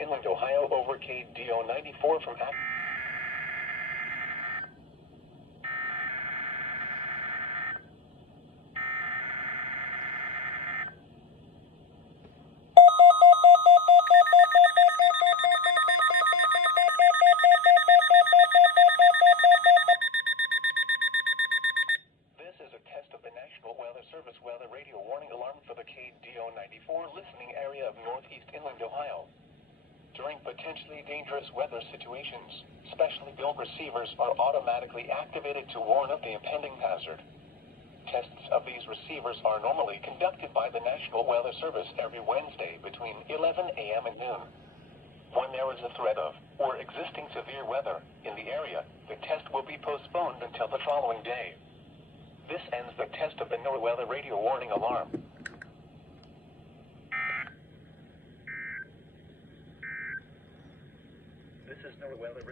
Inland, Ohio, over KDO 94 from This is a test of the National Weather Service weather radio warning alarm for the KDO 94 listening area of northeast inland Ohio. During potentially dangerous weather situations, specially built receivers are automatically activated to warn of the impending hazard. Tests of these receivers are normally conducted by the National Weather Service every Wednesday between 11 a.m. and noon. When there is a threat of, or existing severe weather, in the area, the test will be postponed until the following day. This ends the test of the NOAA weather radio warning alarm. This is NOAA weather radio.